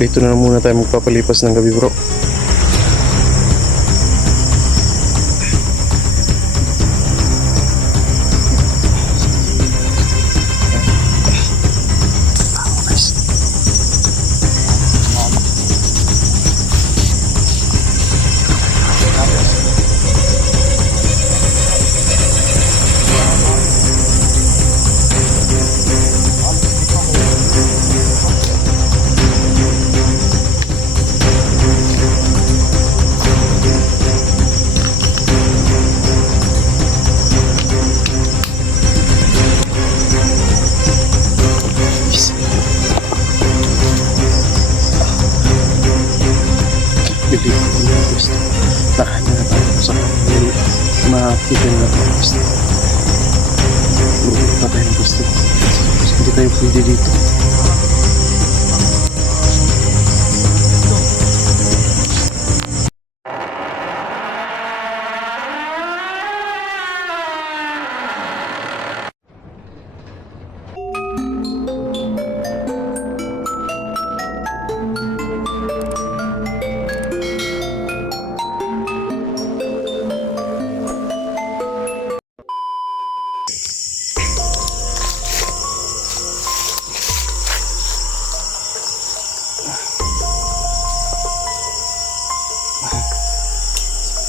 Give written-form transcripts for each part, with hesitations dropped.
dito na muna tayo magpapalipas ng gabi bro. Nakahanda na tayo sa kanil makikita na tayo gusto. Lulit na tayo gusto. Hindi tayo pwede dito.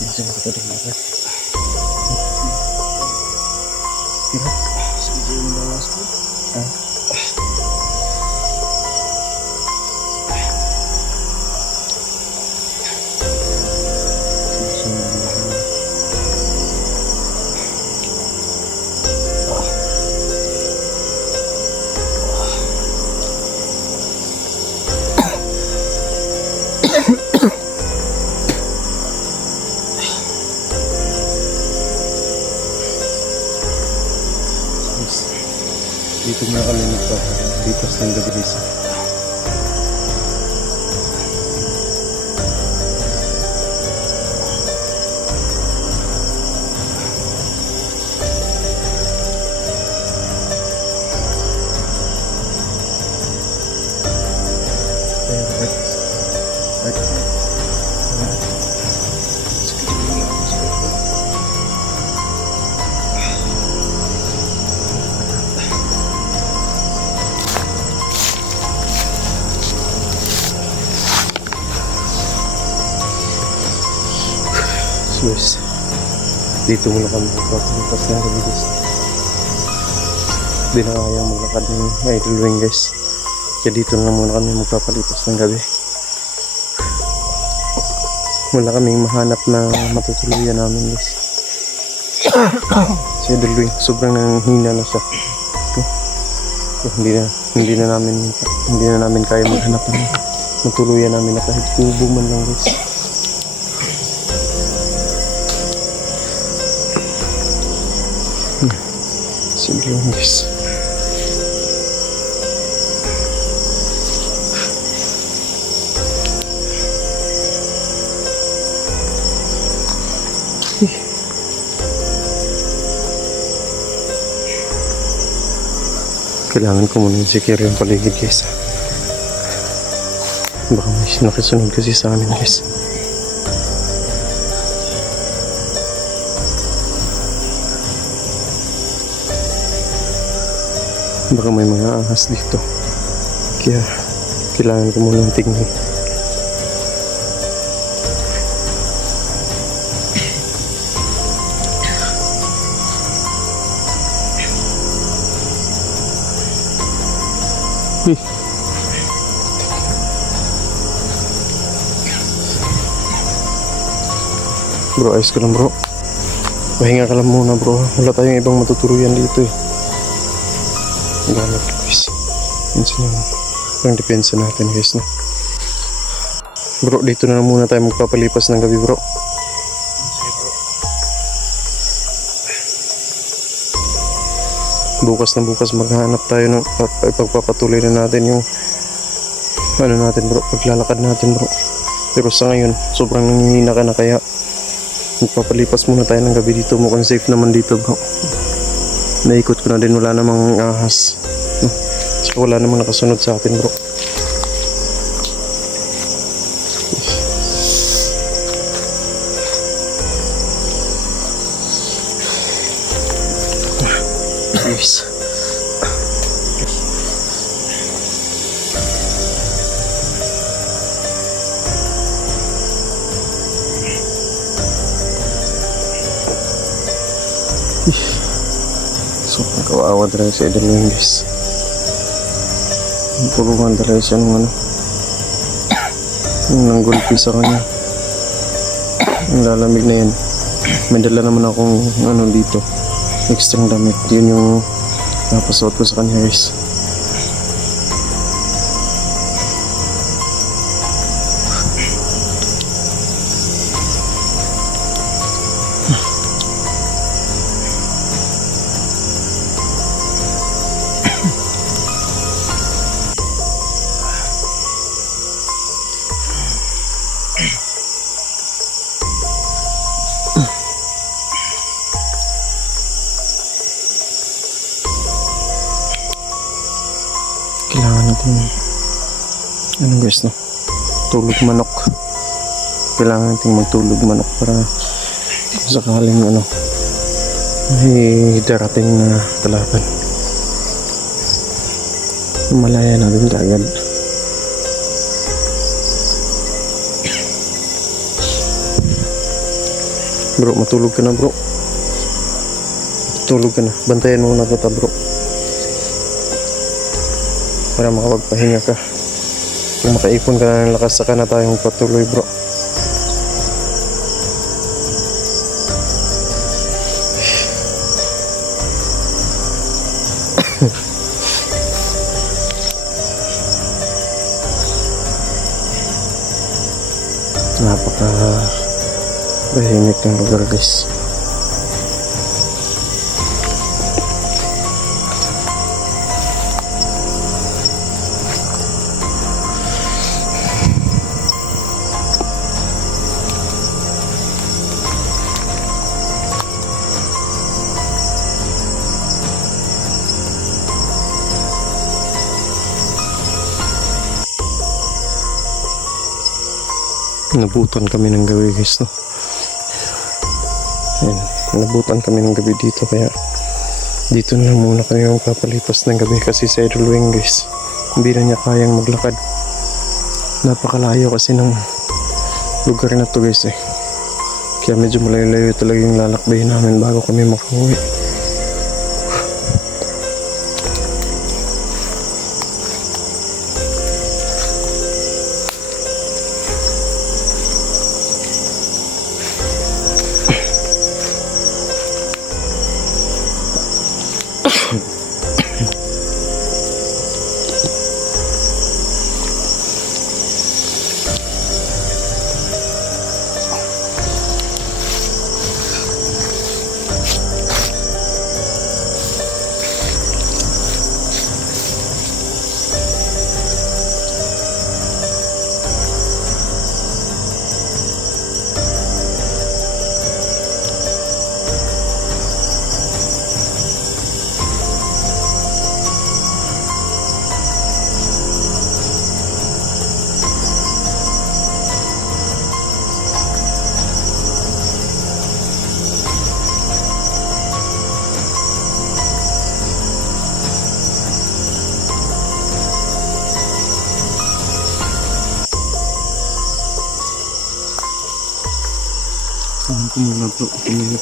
Bisa kita dengarkan. Sejauh bawasku. Dito na kami nagpapalipas ng gabi isa. Guys, dito muna kami magpapalipas ng gabi guys. Di na kayang maglakad ng idol wing guys, kaya dito na muna kami magpapalipas ng gabi. Wala kaming mahanap na matutuluyan namin guys. Si idol wing sobrang hina na siya. Hindi na namin kaya maghanap ng matuluyan namin na kahit kubo man lang guys. Simple lang guys. Kailangan ko muna i-secure yung paligid guys. Baka may nakisunod kasi sa amin guys. Baka may mga ahas dito, kaya kailangan ko muna tingnan. Bro, ayos ka lang bro. Pahinga ka lang muna bro. Wala tayong ibang matutuluyan dito eh. Ganap guys. Minsan yung depensa natin guys no. Bro, dito na muna tayo magpapalipas ng gabi bro. Bukas na bukas maghanap tayo ng pagpapatuloy na natin yung ano natin bro, paglalakad natin bro. Pero sa ngayon sobrang nanghihina ka na, kaya magpapalipas muna tayo ng gabi dito. Mukhang safe naman dito bro. Naikot ko na din, wala namang ahas. Saka wala namang nakasunod sa atin bro. Kawawa talaga si Idol Wing guys. Pulungan talaga siya ng ano. Yung nanggulpi sa kanya. Yung lalamig na yan. May dala naman akong ano dito. Extra damit. Yun yung napasuot ko sa kanya guys. Kailangan natin ano guys no, tulog manok. Kailangan natin magtulog manok para kung sakaling ano may darating na kalaban, malaya natin kaagad. Bro, matulog ka na bro. Tulog ka na. Bantayan mo na kita bro. Para makapagpahinga ka. Kung makaipon ka na ng lakas, saka na tayong patuloy bro. Napaka tahimik ng lugar guys. Nabutan kami ng gabi guys no. Ayan, nabutan kami ng gabi dito, kaya dito na muna kami magpapalipas ng gabi kasi sa Idol Wing guys, hindi na niya kayang maglakad. Napakalayo kasi ng lugar na to guys eh. Kaya medyo malayo-layo talaga yung lalakbayin namin bago kami makauwi. Saan ko muna bro, tumingin.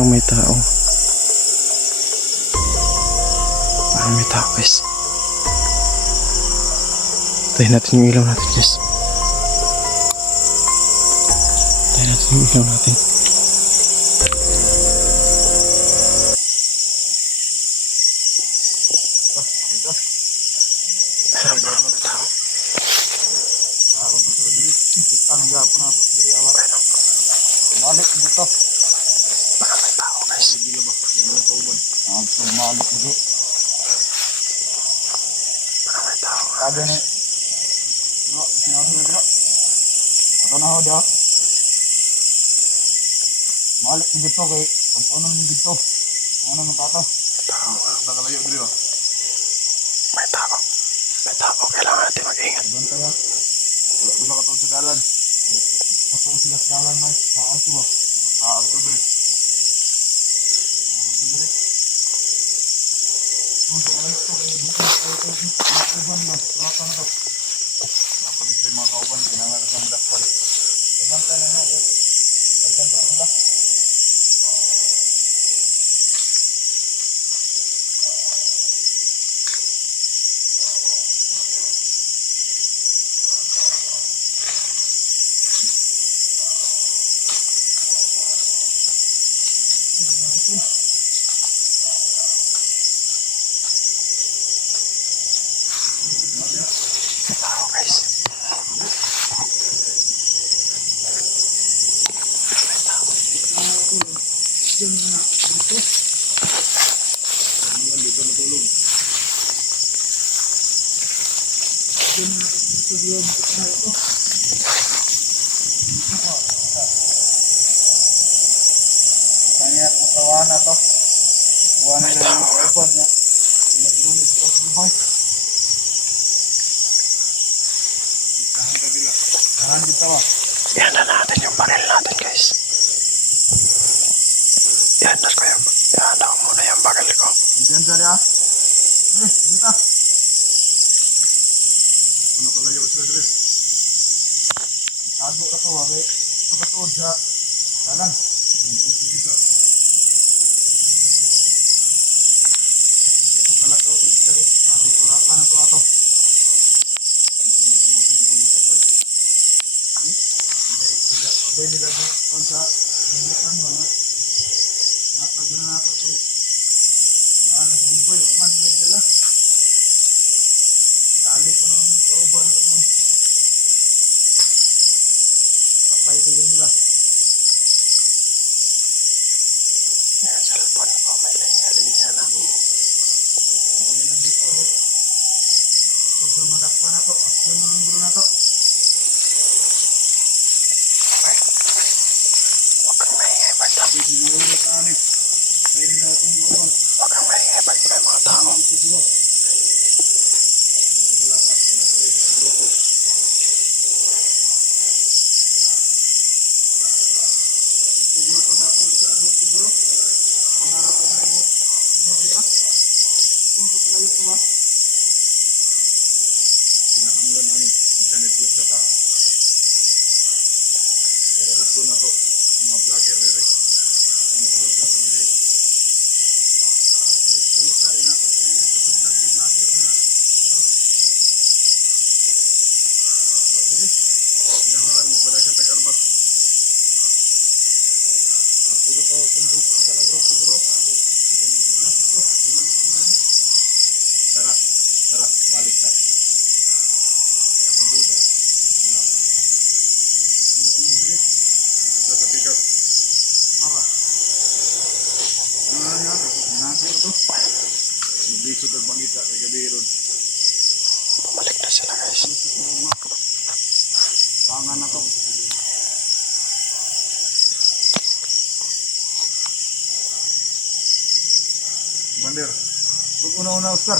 Parang may tao. Parang may tao guys. Tayin natin yung ilaw natin guys. Tayin natin yung ilaw natin. Malik dito. Parang may tao guys. Malik dito. Parang may tao. Sabi ni. No, sinabi dito. Ato na ho dia. Malik dito kay kampunan mo dito. Ano mo tata? Tao. Nakalayo dito. May tao. May tao. Kailangan natin mag-ingat. Bantaya. Wala ka sa dalan. Patong sila sa dalan man. Saan to ba? Saan to dito. Saan to dito. Untuk alam ko kay dito ay uban lang. Rata na to. Dapat dito yung mga kauban kinahanglan sa dakpan. Bantay na na. Bantay pa sila. May tao guys. Dito natulog. Kanya po tawana to. Tawana na yung kauban niya. Naglunis ko sa boy. Ikahan ka dila. Ikahan kita wa. Yan na natin yung baril natin guys. Yan na ko yung... Yan na muna yung baril ko. Diyan sa dia. Dito. Ano kalayo sa dres? Tago na to wa kay pagkatuod sa dalan. Dito. Ito kala to sa dres. Sabi ko rata na to ato. Abay nila doon sa hinikan mga yatag na nato to. Daan na sa buboy, man may dala. Dali pa nung kauban ito nun. Kapay ko yun nila. Yan, cellphone ko. May linya-linya na. Mga lang dito ulit. Huwag na madakpa na to. At yun ang guro na to. Huwag kang maingay ba't Sabi, ginawin ka ni. Kaya nila itong kauban. Huwag kang maingay ba't may mga tao. Ito dito. Wala ka. Wala ka rin sa grupo. Tugro pa sa atong sa grupo bro. Mga nato na mo. Ano bria? Kung ito kalayo ko ba? Pinakamulan ani. Internet po sa ta. Pero ruto na to. Mga vlogger dire. Ang sulod sa atong dire. Ito yung sa rin nato sa yung katulad ng vlogger na. Dire. Pinakamulan mo. Pada siya tag-arbas. At ito ko sa grupo. Isa ka grupo bro. Tara, tara, balik ta. Kaya kung duda, lapat ta. Duda mo dire. Ito sa pick up. Para. Ano nga, nagir to. Nagbiso to bangita kay gabi ron. Bumalik na sila guys. Ano sa mga tangan na to. Commander, huwag una-una Oscar.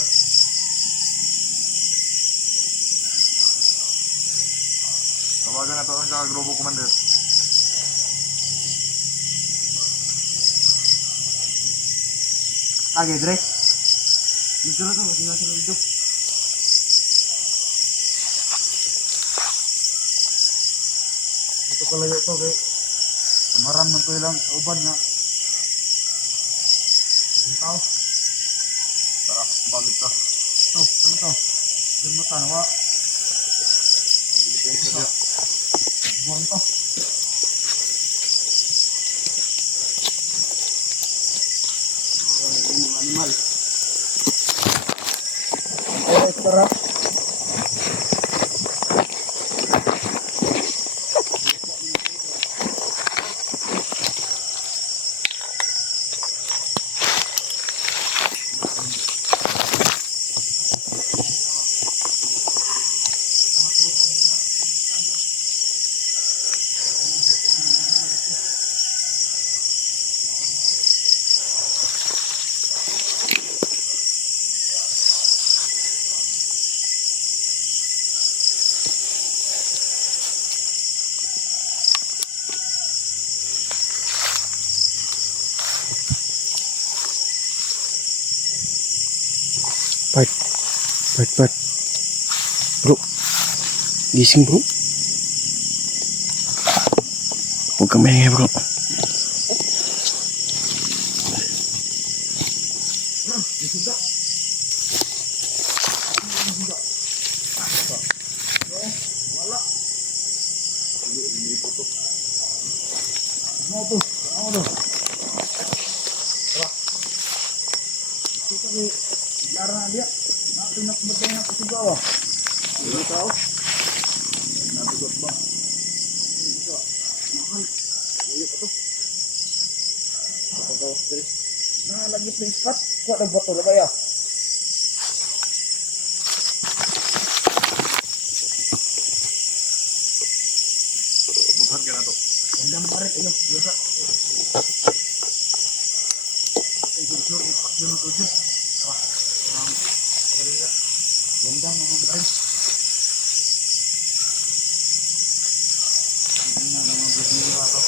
Tawagan na to ang grupo Commander. Age, Dre. Dito na to, hindi na sila dito. Ito kalayo to kay Amaran man to ilang kauban na Tao. Tara, balik ka. Ito, ano to? Diyan mo tanawa. Buwan to. Mga animal. Tara. Part. Bro. Gising bro. Huwag kang maingay bro. Lagi sa ispat, kuha ng bato na kaya. Bukan ka na to. Gandang parit, ayun. Yusa. Ay, sure, yun ito dyan. Gandang naman parit. Ang ina ng mga berdira to.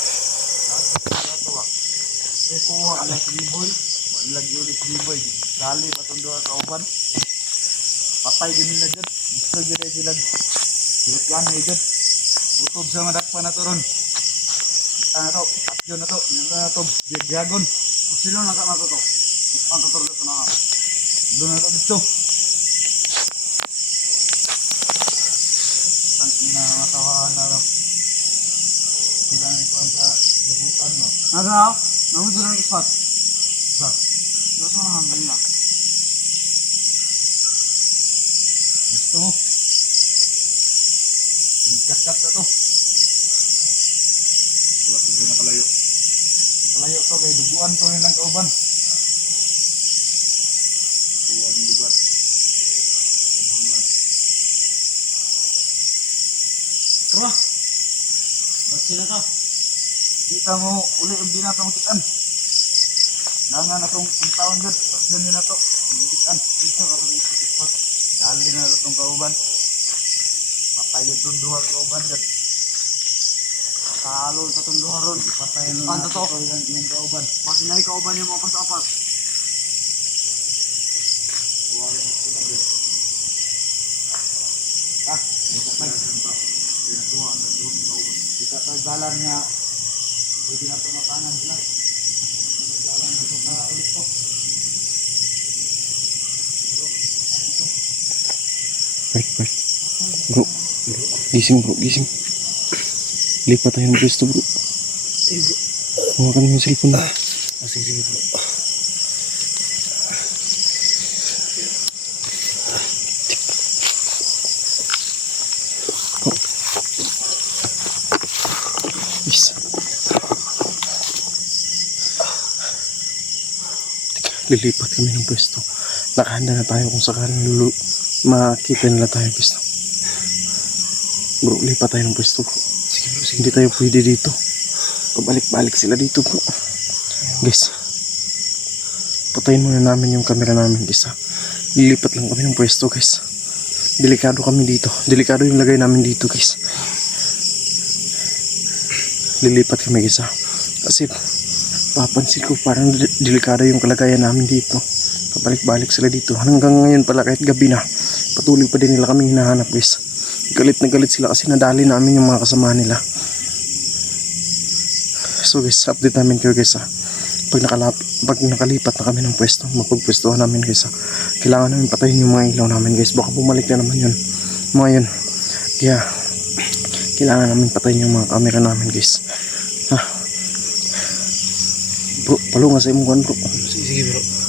Lagi to ah. Eh, kuha ang liboy. Lagi ulit liboy. Dali patong doon kauban. Patay din nila dyan. Gusto dyan sila. Silat ka na dyan. Utob sa madakpa na to ron. Ano to? Patyo na to. Ano na to? Dragon. Kung sino naka na to to? Ang tutulog sa mga. Doon na to dito. Ang ina matawahan na lang. Sila na ikuan sa gabutan mo. Nasa ako? Namun doon ang ispat. Sa? Doon sa mga hanggang na. Gusto mo? Kat-kat na to. Wala ko nakalayo. Nakalayo to kay duguan to nilang kauban. Duguan yung duguan. Tara! Ba't sila ka? Kita mo uli ang di na itong kitan. Langan na itong taon dyan. Pasyan nyo na ito. Kitan. Isa ka itong ispat. Dali na itong kauban. Patay yung itong duha kauban dyan. Kalol sa itong duha ron. Patay na lang ito yung kauban. Masinay kauban yung mga pas-apas. Tuwagin mo sila dyan. Patay. Pinakuha ang duha kauban. Kita tagdalan niya. Pwede na tumatangan sila. Tagdalan na ito ka ulit to. Part. Bro. Gising bro. Gising. Lipat tayo ng pwesto bro. Hawakan mo yung cellphone na. Sige bro. Yes. Lilipat kami ng pwesto. Nakahanda na tayo kung sakaling makita nila tayo pwesto. Bro, lipat tayo ng pwesto bro. Sige bro, sige. Hindi tayo pwede dito. Pabalik-balik sila dito bro. Guys, patayin muna namin yung camera namin guys ha. Lilipat lang kami ng pwesto guys. Delikado kami dito. Delikado yung lagay namin dito guys. Lilipat kami guys ha. Kasi papansin ko parang delikado yung kalagayan namin dito. Pabalik-balik sila dito. Hanggang ngayon pala kahit gabi na, patuloy pa din nila kami hinahanap guys. Galit na galit sila kasi nadali namin yung mga kasama nila. So guys, update namin kayo guys ha. pag nakalipat na kami ng pwesto, mapagpwestuhan namin guys ha. Kailangan namin patayin yung mga ilaw namin guys, baka bumalik na naman yun mga yun. Kaya kailangan namin patayin yung mga camera namin guys ha. Bro, palungan sa imong kan bro. Sige bro.